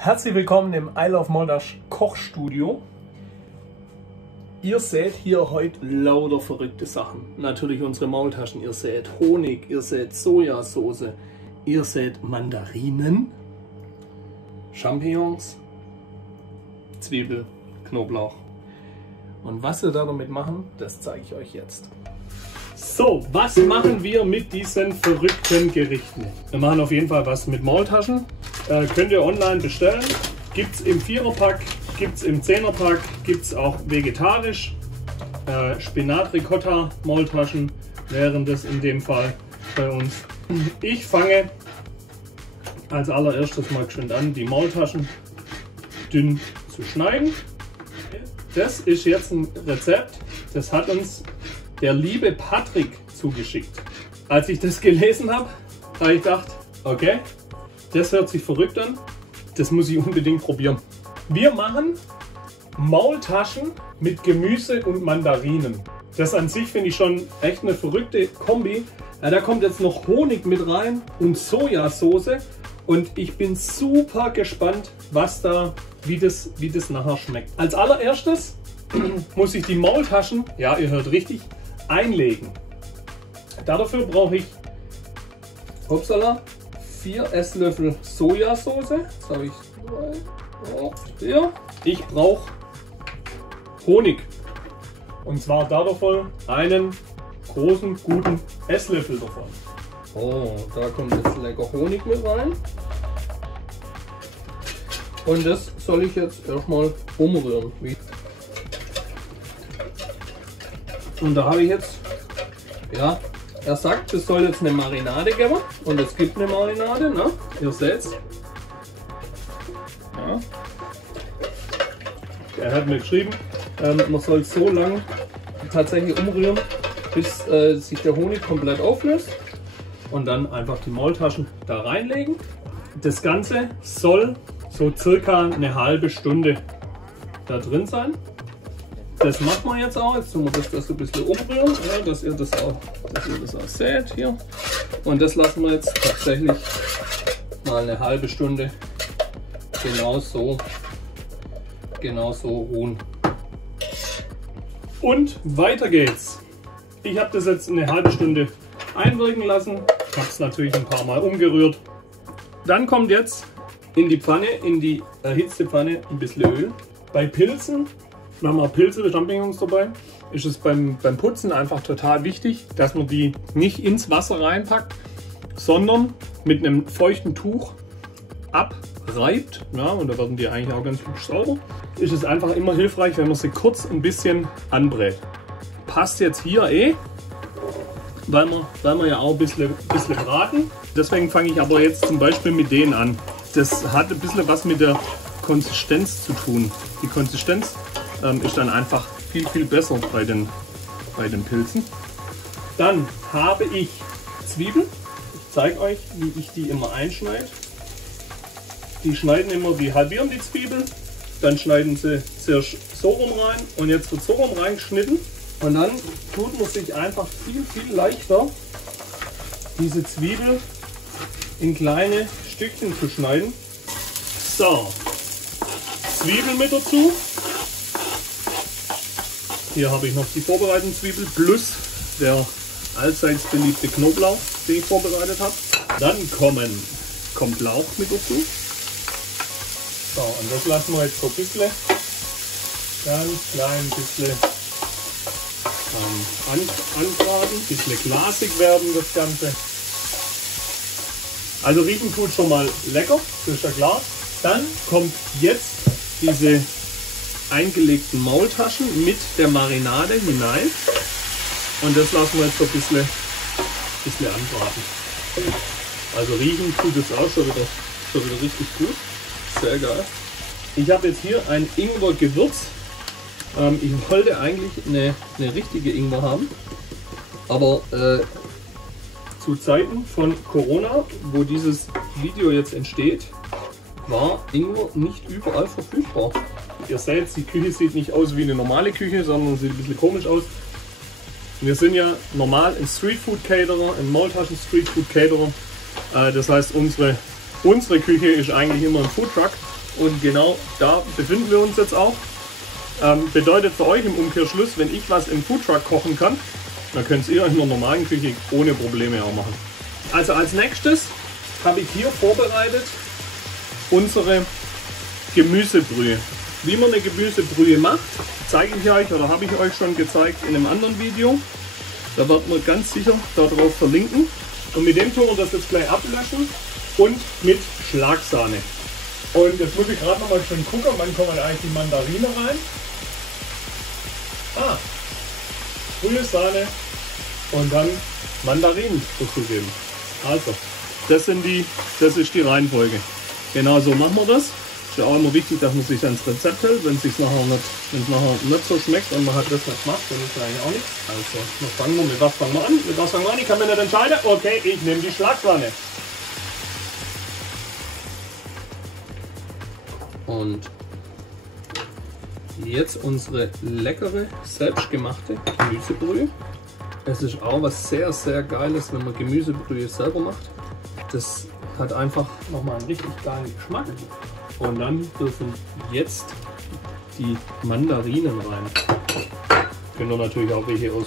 Herzlich willkommen im I Love Moldach Kochstudio. Ihr seht hier heute lauter verrückte Sachen. Natürlich unsere Maultaschen. Ihr seht Honig, ihr seht Sojasauce, ihr seht Mandarinen, Champignons, Zwiebel, Knoblauch. Und was wir da damit machen, das zeige ich euch jetzt. So, was machen wir mit diesen verrückten Gerichten? Wir machen auf jeden Fall was mit Maultaschen. Könnt ihr online bestellen. Gibt es im 4er-Pack, gibt es im 10er-Pack, gibt es auch vegetarisch. Spinat-Ricotta Maultaschen wären das in dem Fall bei uns. Ich fange als allererstes mal geschwind an, die Maultaschen dünn zu schneiden. Das ist jetzt ein Rezept, das hat uns der liebe Patrick zugeschickt. Als ich das gelesen habe, habe ich gedacht, okay, das hört sich verrückt an, das muss ich unbedingt probieren. Wir machen Maultaschen mit Gemüse und Mandarinen. Das an sich finde ich schon echt eine verrückte Kombi. Ja, da kommt jetzt noch Honig mit rein und Sojasauce. Und ich bin super gespannt, wie das nachher schmeckt. Als allererstes muss ich die Maultaschen, ja ihr hört richtig, einlegen. Dafür brauche ich 4 Esslöffel Sojasauce. Jetzt habe ich 4. Ich brauche Honig. Und zwar davon einen großen, guten Esslöffel davon. Oh, da kommt jetzt lecker Honig mit rein. Und das soll ich jetzt erstmal umrühren. Und da habe ich jetzt, ja, er sagt, es soll jetzt eine Marinade geben. Und es gibt eine Marinade, ne? Ihr seht's. Ja. Er hat mir geschrieben, man soll so lange tatsächlich umrühren, bis sich der Honig komplett auflöst. Und dann einfach die Maultaschen da reinlegen. Das Ganze soll so circa eine halbe Stunde da drin sein. Das machen wir jetzt auch. Jetzt tun wir das ein bisschen umrühren, ja, dass ihr das auch seht hier. Und das lassen wir jetzt tatsächlich mal eine halbe Stunde genau so ruhen. Und weiter geht's. Ich habe das jetzt eine halbe Stunde einwirken lassen. Ich habe es natürlich ein paar Mal umgerührt. Dann kommt jetzt in die Pfanne, in die erhitzte Pfanne, ein bisschen Öl. Bei Pilzen, wenn man Pilze, Champignons dabei, ist es beim Putzen einfach total wichtig, dass man die nicht ins Wasser reinpackt, sondern mit einem feuchten Tuch abreibt. Ja, und da werden die eigentlich auch ganz hübsch sauber. Ist es einfach immer hilfreich, wenn man sie kurz ein bisschen anbrät. Passt jetzt hier weil wir ja auch ein bisschen braten. Deswegen fange ich aber jetzt zum Beispiel mit denen an. Das hat ein bisschen was mit der Konsistenz zu tun. Die Konsistenz ist dann einfach viel besser bei den Pilzen. Dann habe ich Zwiebeln. Ich zeige euch, wie ich die immer einschneide. Die halbieren die Zwiebeln, dann schneiden sie zuerst so rum rein und jetzt wird so rum reingeschnitten. Und dann tut man sich einfach viel leichter, diese Zwiebel in kleine Stückchen zu schneiden. So, Zwiebeln mit dazu. Hier habe ich noch die vorbereiteten Zwiebeln plus der allseits beliebte Knoblauch, den ich vorbereitet habe. Dann kommt Lauch mit dazu. So, und das lassen wir jetzt so ein bisschen, ganz klein bisschen anbraten, ein bisschen glasig werden das Ganze. Also riechen tut schon mal lecker, das ist ja klar. Dann kommt jetzt diese eingelegten Maultaschen mit der Marinade hinein. Und das lassen wir jetzt so ein bisschen anbraten. Also riechen tut es auch schon wieder richtig gut. Sehr geil. Ich habe jetzt hier ein Ingwer-Gewürz. Ich wollte eigentlich eine richtige Ingwer haben, aber zu Zeiten von Corona, wo dieses Video jetzt entsteht, war Ingwer nicht überall verfügbar. Ihr seht, die Küche sieht nicht aus wie eine normale Küche, sondern sieht ein bisschen komisch aus. Wir sind ja normal ein Streetfood-Caterer, ein Maultaschen-Streetfood-Caterer. Das heißt, unsere Küche ist eigentlich immer ein Foodtruck. Und genau da befinden wir uns jetzt auch. Bedeutet für euch im Umkehrschluss, wenn ich was im Foodtruck kochen kann, dann könnt ihr in der normalen Küche ohne Probleme auch machen. Also als nächstes habe ich hier vorbereitet unsere Gemüsebrühe. Wie man eine Gemüsebrühe macht, zeige ich euch oder habe ich euch schon gezeigt in einem anderen Video. Da wird man ganz sicher darauf verlinken. Und mit dem tun wir das jetzt gleich ablöschen und mit Schlagsahne. Und jetzt muss ich gerade noch mal schön gucken, wann kommen eigentlich die Mandarine rein. Frühe Sahne und dann Mandarinen dazugeben. Also, das ist die Reihenfolge. Genau so machen wir das. Ist ja auch immer wichtig, dass man sich ans Rezept hält, wenn es nachher nicht so schmeckt und man hat das nicht gemacht, dann ist ja eigentlich auch nichts. Also, mit was fangen wir an? Mit was fangen wir an? Ich kann mir nicht entscheiden. Okay, ich nehme die Schlagsahne. Und jetzt unsere leckere, selbstgemachte Gemüsebrühe. Es ist auch was sehr, sehr Geiles, wenn man Gemüsebrühe selber macht. Das hat einfach nochmal einen richtig geilen Geschmack. Und dann dürfen jetzt die Mandarinen rein. Könnt ihr natürlich auch welche aus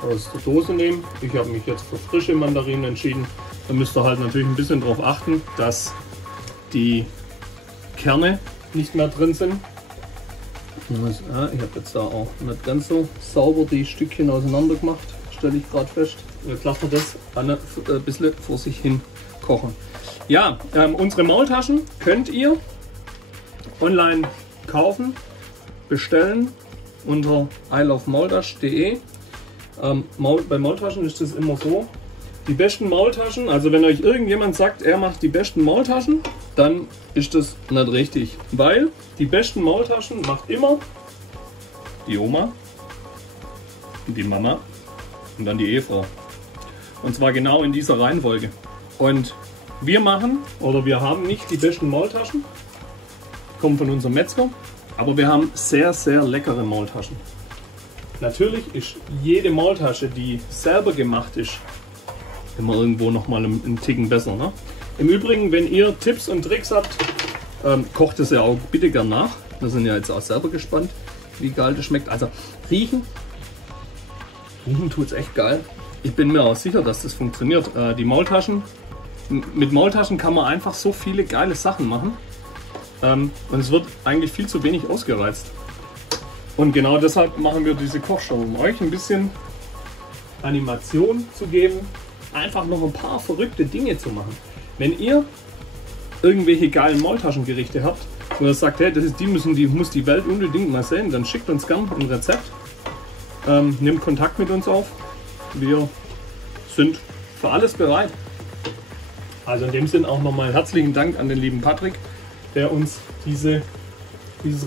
der Dose nehmen. Ich habe mich jetzt für frische Mandarinen entschieden. Da müsst ihr halt natürlich ein bisschen darauf achten, dass die Kerne nicht mehr drin sind. Ich habe jetzt da auch nicht ganz so sauber die Stückchen auseinander gemacht, stelle ich gerade fest. Jetzt lassen wir das ein bisschen vor sich hin kochen. Ja, unsere Maultaschen könnt ihr online kaufen, bestellen unter ilovemaultasch.de. Bei Maultaschen ist es immer so, die besten Maultaschen, also wenn euch irgendjemand sagt, er macht die besten Maultaschen, dann ist das nicht richtig, weil die besten Maultaschen macht immer die Oma, die Mama und dann die Ehefrau. Und zwar genau in dieser Reihenfolge. Und wir haben nicht die besten Maultaschen, kommen von unserem Metzger, aber wir haben sehr, sehr leckere Maultaschen. Natürlich ist jede Maultasche, die selber gemacht ist, immer irgendwo nochmal einen Ticken besser. Ne? Im Übrigen, wenn ihr Tipps und Tricks habt, kocht es ja auch bitte gern nach. Wir sind ja jetzt auch selber gespannt, wie geil das schmeckt. Also riechen tut es echt geil. Ich bin mir auch sicher, dass das funktioniert. Die Maultaschen, mit Maultaschen kann man einfach so viele geile Sachen machen. Und es wird eigentlich viel zu wenig ausgereizt. Und genau deshalb machen wir diese Kochshow, um euch ein bisschen Animation zu geben, einfach noch ein paar verrückte Dinge zu machen. Wenn ihr irgendwelche geilen Maultaschengerichte habt und ihr sagt, hey, die muss die Welt unbedingt mal sehen, dann schickt uns gerne ein Rezept, nehmt Kontakt mit uns auf. Wir sind für alles bereit. Also in dem Sinn auch nochmal herzlichen Dank an den lieben Patrick, der uns dieses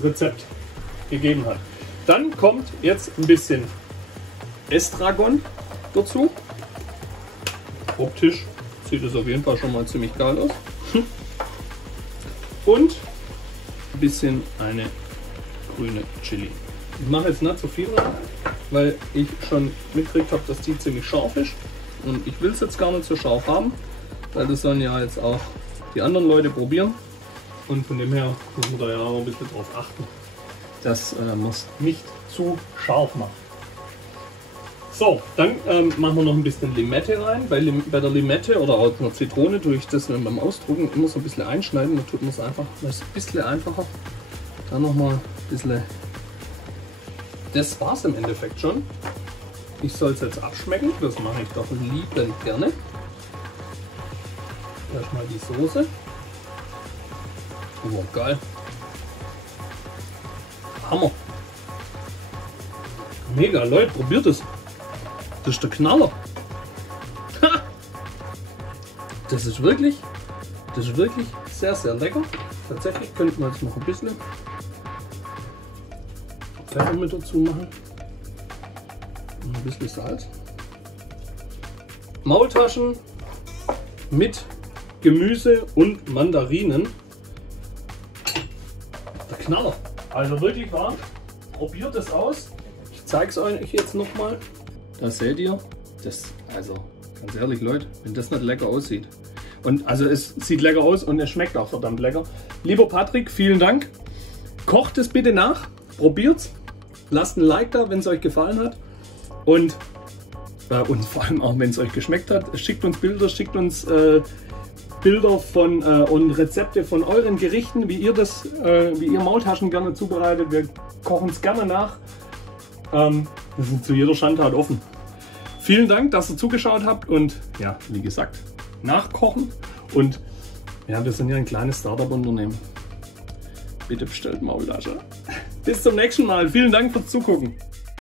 Rezept gegeben hat. Dann kommt jetzt ein bisschen Estragon dazu. Optisch sieht es auf jeden Fall schon mal ziemlich geil aus. Und ein bisschen eine grüne Chili. Ich mache jetzt nicht so viel rein, weil ich schon mitgekriegt habe, dass die ziemlich scharf ist. Und ich will es jetzt gar nicht so scharf haben, weil das sollen ja jetzt auch die anderen Leute probieren. Und von dem her muss man da ja auch ein bisschen drauf achten, dass man es nicht zu scharf macht. So, dann machen wir noch ein bisschen Limette rein. Bei der Limette oder auch einer Zitrone tue ich das beim Ausdrucken immer so ein bisschen einschneiden. Dann tut man es einfach, das ist ein bisschen einfacher. Dann nochmal ein bisschen. Das war es im Endeffekt schon. Ich soll es jetzt abschmecken, das mache ich doch liebend gerne. Erstmal die Soße. Oh, geil. Hammer. Mega, Leute, probiert es. Das ist der Knaller. Ha! Das ist wirklich sehr, sehr lecker. Tatsächlich könnte man jetzt noch ein bisschen Pfeffer mit dazu machen. Und ein bisschen Salz. Maultaschen mit Gemüse und Mandarinen. Der Knaller. Also wirklich wahr. Probiert es aus. Ich zeige es euch jetzt nochmal. Da seht ihr, das, also ganz ehrlich Leute, wenn das nicht lecker aussieht. Und also es sieht lecker aus und es schmeckt auch verdammt lecker. Lieber Patrick, vielen Dank. Kocht es bitte nach, probiert's. Lasst ein Like da, wenn es euch gefallen hat. Und vor allem auch, wenn es euch geschmeckt hat. Schickt uns Bilder, schickt uns Bilder von und Rezepte von euren Gerichten, wie ihr Maultaschen gerne zubereitet. Wir kochen es gerne nach. Wir sind zu jeder Schandtat offen. Vielen Dank, dass ihr zugeschaut habt und ja, wie gesagt, nachkochen. Und ja, wir sind ja ein kleines Startup-Unternehmen. Bitte bestellt Maultasche. Bis zum nächsten Mal. Vielen Dank fürs Zugucken.